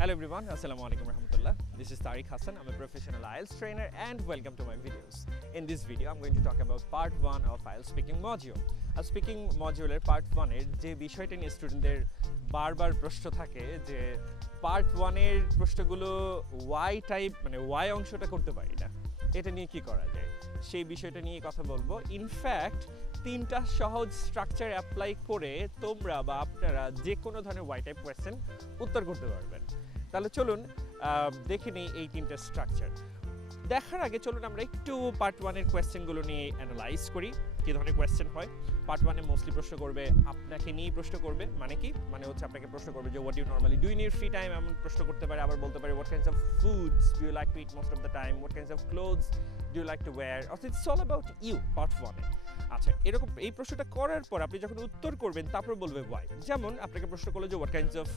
Hello everyone, Assalamu alaikum warahmatullah. This is Tariq Hassan. I'm a professional IELTS trainer and welcome to my videos. In this video, I'm going to talk about part 1 of IELTS Speaking module. Speaking module part 1 এর যে বিষয়টা নিয়ে স্টুডেন্টদের বারবার প্রশ্ন থাকে যে part 1 এর প্রশ্নগুলো why টাইপ মানে why অংশটা করতে পারি না। এটা নিয়ে কি করা যায়? সেই বিষয়টা নিয়ে কথা বলবো। ইনফ্যাক্ট তিনটা সহজ স্ট্রাকচার অ্যাপ্লাই করে তোমরা বা আপনারা যে কোনো ধরনের why টাইপ কোয়েশ্চেন উত্তর করতে পারবেন। তাহলে চলুন দেখে নিই এই তিনটা স্ট্রাকচার। দেখার আগে চলুন আমরা একটু পার্ট 1 এর কোয়েশ্চেনগুলো নিয়ে অ্যানালাইজ করি কি ধরনের কোয়েশ্চেন হয়। পার্ট 1 এ মোস্টলি প্রশ্ন করবে আপনাকে নিয়ে প্রশ্ন করবে, মানে কি? মানে হচ্ছে আপনাকে প্রশ্ন করবে যে what you normally do in your free time, এমন প্রশ্ন করতে পারে। আবার বলতে পারে what kinds of foods do you like to eat most of the time, what kinds of clothes do you like to wear. অর্থাৎ it's all about you part 1 এ। আচ্ছা, এরকম এই প্রশ্নটা করার পর আপনি যখন উত্তর করবেন তারপর বলবে ওয়াই। যেমন আপনাকে প্রশ্ন করলো যে what kinds of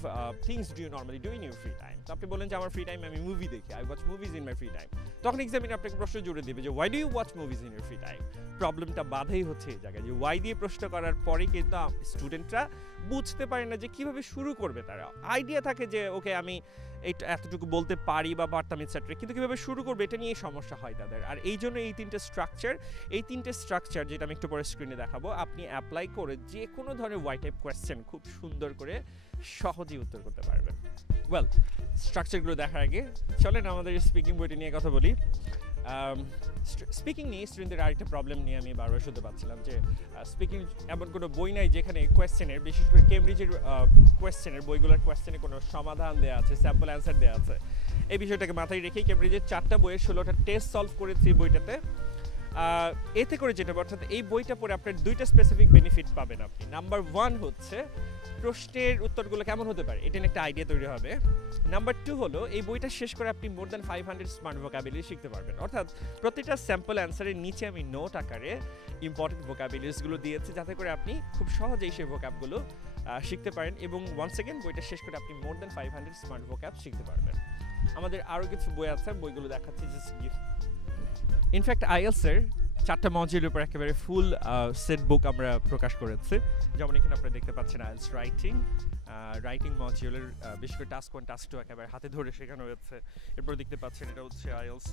things do you normally do in your free time, তো আপনি বলেন যে আমার ফ্রি টাইম আমি মুভি দেখি, I watch movies in my free time. তখন এক্সামিনার আপনাকে প্রশ্ন জুড়ে দেবে যে why do you watch movies in your free time. প্রবলেমটা বাধাই হচ্ছে এই জায়গায় যে ওয়াই দিয়ে প্রশ্ন করার পরে কিন্তু স্টুডেন্টরা বুঝতে পারে না যে কিভাবে শুরু করবে। তারা আইডিয়া থাকে যে ওকে আমি এইটা এতটুকু বলতে পারি বা পারতাম এটসেট্রা, কিন্তু কীভাবে শুরু করবে এটা নিয়ে সমস্যা হয় তাদের। আর এই জন্য এই তিনটে স্ট্রাকচার যেটা আমি একটু পরে স্ক্রিনে দেখাবো, আপনি অ্যাপ্লাই করে যে কোনো ধরনের ওয়াই টাইপ কোয়েশ্চেন খুব সুন্দর করে সহজেই উত্তর করতে পারবেন। ওয়েল, স্ট্রাকচারগুলো দেখার আগে চলেন আমাদের স্পিকিং বইটা নিয়ে কথা বলি। স্পিকিং নিয়ে স্টুডেন্টদের আরেকটা প্রবলেম নিয়ে আমি বারবার শুনতে পাচ্ছিলাম যে স্পিকিং এমন কোনো বই নাই যেখানে কোয়েশ্চেনের, বিশেষ করে কেমব্রিজের কোয়েশ্চেনের বইগুলোর কোয়েশ্চেনে কোনো সমাধান দেওয়া আছে, স্যাম্পল অ্যান্সার দেওয়া আছে। এই বিষয়টাকে মাথায় রেখেই কেমব্রিজের 4টা বইয়ের 16টা টেস্ট সলভ করেছি বইটাতে। এতে করে যেটা অর্থাৎ এই বইটা পড়ে আপনার 2টা স্পেসিফিক বেনিফিট পাবেন আপনি। নাম্বার 1 হচ্ছে প্রশ্নের উত্তরগুলো কেমন হতে পারে এটা নিয়ে একটা আইডিয়া তৈরি হবে। নাম্বার 2 হলো এই বইটা শেষ করে আপনি মোর দ্যান 500 স্মার্ট ভোকাবুলারি শিখতে পারবেন। অর্থাৎ প্রতিটা স্যাম্পল অ্যান্সারের নিচে আমি নোট আকারে ইম্পর্টেন্ট ভোকাবুলারিজগুলো দিয়েছি যাতে করে আপনি খুব সহজেই সেই ভোকাবগুলো শিখতে পারেন। এবং ওয়ান্স এগেন বইটা শেষ করে আপনি মোর দ্যান 500 স্মার্ট ভোকাব শিখতে পারবেন। আমাদের আরও কিছু বই আছে, বইগুলো দেখাচ্ছি। ইনফ্যাক্ট আইএলসের 4টা মডিউলের উপর একেবারে ফুল সেট বুক আমরা প্রকাশ করেছি। যেমন এখানে আপনারা দেখতে পাচ্ছেন আইএলস রাইটিং মডিউলের বিশেষ করে টাস্ক 1 টাস্ক 2 একেবারে হাতে ধরে শেখানো হয়েছে। এরপর দেখতে পাচ্ছেন এটা হচ্ছে IELTS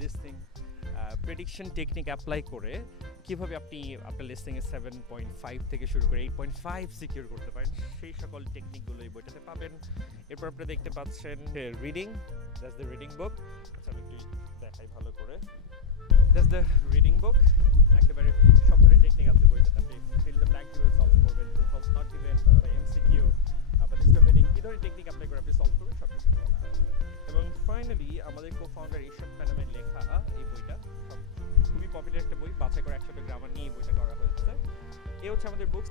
listening prediction technique apply করে কীভাবে আপনি আপনার লিসনিংয়ে 7.5 থেকে শুরু করে 8.5 সিকিউর করতে পারেন, সেই সকল টেকনিকগুলো এই বইটাতে পাবেন। এরপর আপনারা দেখতে পাচ্ছেন reading, that's the reading book. আচ্ছা, আমি একটু দেখাই ভালো করে। That's the reading book. একেবারে সব ধরনের টেকনিক আছে বইটাতে। আপনি ফিল দ্য ব্ল্যাঙ্ক কীভাবে সলভ করবেন, true false not given, MCQ বা লিস্ট অফ হেডিং, কী ধরনের টেকনিক অ্যাপ্লাই করে আপনি সলভ করবেন সব কিছু বলা আছে। এবং ফাইনালি আমাদের কো-ফাউন্ডার ঈশান ম্যাডামের লেখা এই বইটা খুবই পপুলার একটা বই, বাছাই করে 100টা গ্রামার নিয়ে এই বইটা করা হয়েছে। এই হচ্ছে আমাদের বুকস।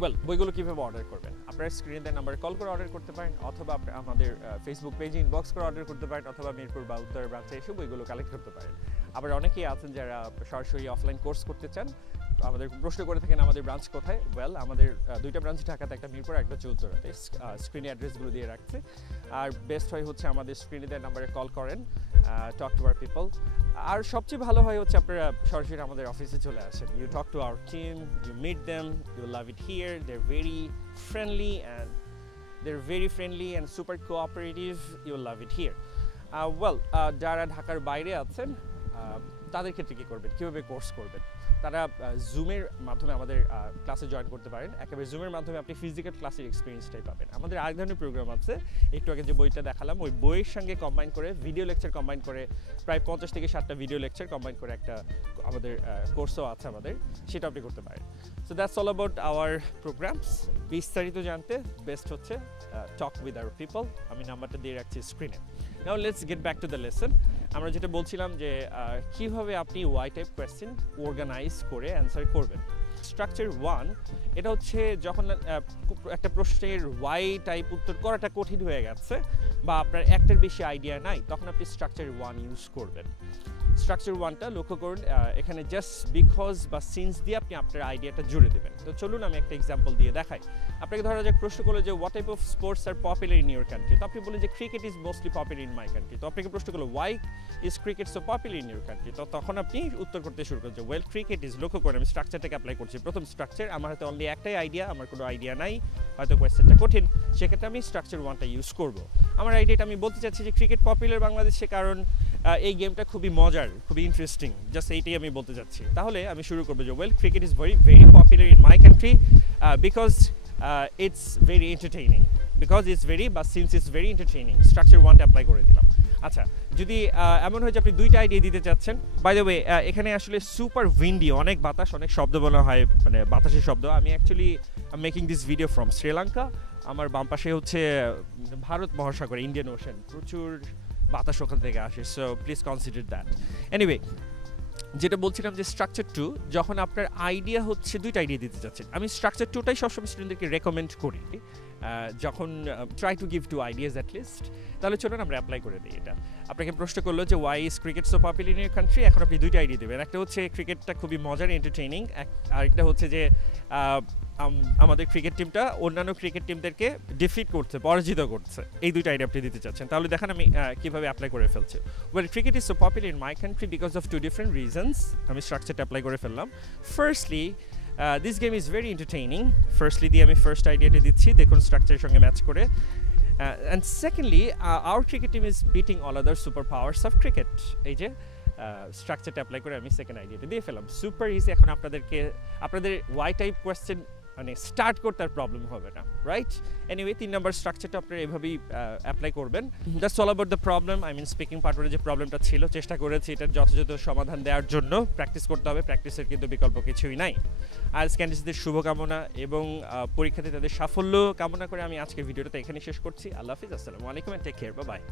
ওয়েল, বইগুলো কীভাবে অর্ডার করবেন? আপনারা স্ক্রিনে দেওয়া নাম্বারে কল করে অর্ডার করতে পারেন, অথবা আমাদের ফেসবুক পেজে ইনবক্স করে অর্ডার করতে পারেন, অথবা মিরপুর বা উত্তর ব্রাঞ্চে এসে বইগুলো কালেক্ট করতে পারেন। আবার অনেকেই আছেন যারা সরাসরি অফলাইন কোর্স করতে চান, আমাদের প্রশ্ন করে থাকেন আমাদের ব্রাঞ্চ কোথায়। ওয়েল, আমাদের 2টা ব্রাঞ্চ ঢাকাতে, একটা মিরপুর, একটা উত্তরাতে। স্ক্রিনে অ্যাড্রেসগুলো দিয়ে রাখছে। আর বেস্ট হয় হচ্ছে আমাদের স্ক্রিনে দেওয়া নাম্বারে কল করেন, টক টু আওয়ার পিপল। আর সবচেয়ে ভালো হয় হচ্ছে আপনারা সরাসরি আমাদের অফিসে চলে আসেন। You talk to our team, you meet them, you love it here. They are very friendly and super cooperative. You love it here. Well, যারা ঢাকার বাইরে আছেন তাদের ক্ষেত্রে কী করবেন, কীভাবে কোর্স করবেন? তারা জুমের মাধ্যমে আমাদের ক্লাসে জয়েন করতে পারেন। একেবারে জুমের মাধ্যমে আপনি ফিজিক্যাল ক্লাসের এক্সপিরিয়েন্সটাই পাবেন। আমাদের আরেক ধরনের প্রোগ্রাম আছে, একটু আগে যে বইটা দেখালাম ওই বইয়ের সঙ্গে কম্বাইন করে ভিডিও লেকচার কম্বাইন করে প্রায় 50 থেকে 60টা ভিডিও লেকচার কম্বাইন করে একটা আমাদের কোর্সও আছে আমাদের, সেটা আপনি করতে পারেন। So that's all about our programs. বিস্তারিত জানতে বেস্ট হচ্ছে টক উইথ আওয়ার পিপল। আমি নাম্বারটা দিয়ে রাখছি স্ক্রিনে। Now let's get back to the lesson. আমরা যেটা বলছিলাম যে কীভাবে আপনি ওয়াই টাইপ কোয়েশ্চেন অর্গানাইজ করে অ্যান্সার করবেন। স্ট্রাকচার 1 এটা হচ্ছে যখন একটা প্রশ্নের ওয়াই টাইপ উত্তর করাটা কঠিন হয়ে গেছে বা আপনার একটার বেশি আইডিয়া নাই, তখন আপনি স্ট্রাকচার 1 ইউজ করবেন। স্ট্রাকচার 1টা লক্ষ্য করুন এখানে জাস্ট বিকজ বা সিন্স দিয়ে আপনি আপনার আইডিয়াটা জুড়ে দেবেন। তো চলুন আমি একটা এক্সাম্পল দিয়ে দেখাই। আপনাকে ধরা যাক প্রশ্ন করলো যে what type of sports are popular in your country. তো আপনি বলেন যে cricket is mostly popular in my country. তো আপনাকে প্রশ্ন করলো why is cricket so popular in your country. তো তখন আপনি উত্তর করতে শুরু করেন যে ওয়েল ক্রিকেট ইজ, লক্ষ্য করেন আমি স্ট্রাকচারটাকে অ্যাপ্লাই করছি। প্রথম স্ট্রাকচার, আমার হয়তো অনলি একটাই আইডিয়া, আমার কোনো আইডিয়া নাই, হয়তো কোয়েশ্চেনটা কঠিন, সেক্ষেত্রে আমি স্ট্রাকচার 1টা ইউজ করব। আমার আইডিয়াটা আমি বলতে চাচ্ছি যে ক্রিকেট পপুলার বাংলাদেশে কারণ এই গেমটা খুবই মজার, খুবই ইন্টারেস্টিং, জাস্ট এইটাই আমি বলতে চাচ্ছি। তাহলে আমি শুরু করবো যে well cricket is very popular in my country because it's very entertaining, because it's very বা since it's very entertaining, structure 1টা অ্যাপ্লাই করে দিলাম। আচ্ছা, যদি এমন হয় যে আপনি দুইটা আইডিয়া দিতে চাচ্ছেন, বাই দ্য ওয়ে এখানে আসলে সুপার উইন্ডি, অনেক বাতাস, অনেক শব্দ বলা হয়, মানে বাতাসের শব্দ। আমি actually making this video from Sri Lanka. আমার বাম পাশে হচ্ছে ভারত মহাসাগর, ইন্ডিয়ান ওশান, প্রচুর বাতাস ওখান থেকে আসে, so please consider that. Anyway, যেটা বলছিলাম যে স্ট্রাকচার 2, যখন আপনার আইডিয়া হচ্ছে দুইটা আইডিয়া দিতে চাচ্ছেন, আমি স্ট্রাকচার 2টাই সবসময় স্টুডেন্টদেরকে রেকমেন্ড করি যখন try to give 2 ideas at least. তাহলে চলুন আমরা অ্যাপ্লাই করে দিই এটা। আপনাকে প্রশ্ন করলো যে why is cricket so popular in your country. এখন আপনি দুইটা আইডিয়া দেবেন, একটা হচ্ছে ক্রিকেটটা খুবই মজার, এন্টারটেইনিং, আরেকটা হচ্ছে যে আমাদের ক্রিকেট টিমটা অন্যান্য ক্রিকেট টিমদেরকে ডিফিট করছে, পরাজিত করছে। এই দুইটা আইডিয়া আপনি দিতে চাচ্ছেন। তাহলে দেখেন আমি কীভাবে অ্যাপ্লাই করে ফেলছি। Well cricket is so popular in my country because of 2 different reasons. আমি স্ট্রাকচারটা অ্যাপ্লাই করে ফেললাম। Firstly this game is very entertaining. Firstly দিয়ে আমি ফার্স্ট আইডিয়াটা দিচ্ছি, দেখুন স্ট্রাকচারের সঙ্গে ম্যাচ করে। And secondly hour cricket team is beating all other super powers of cricket. এই যে স্ট্রাকচারটা অ্যাপ্লাই করে আমি সেকেন্ড আইডিয়াটা দিয়ে ফেলাম। Super easy. এখন আপনাদের ওয়াই টাইপ কোয়েশ্চেন মানে স্টার্ট করতে আর প্রবলেম হবে না, রাইট? এনিওয়ে, 3 নম্বর স্ট্রাকচারটা আপনারা এভাবেই অ্যাপ্লাই করবেন। That's all about the problem. I mean speaking পার্টে যে প্রবলেমটা ছিল, চেষ্টা করেছি এটার যথাযথ সমাধান দেওয়ার জন্য। প্র্যাকটিস করতে হবে, প্র্যাকটিসের কিন্তু বিকল্প কিছুই নাই। আইএলটিএস ক্যান্ডিডেটদের শুভকামনা এবং পরীক্ষাতে তাদের সাফল্য কামনা করে আমি আজকের ভিডিওটা এখানে শেষ করছি। আল্লাহ হাফিজ, আসসালামু আলাইকুম, and take care, bye by.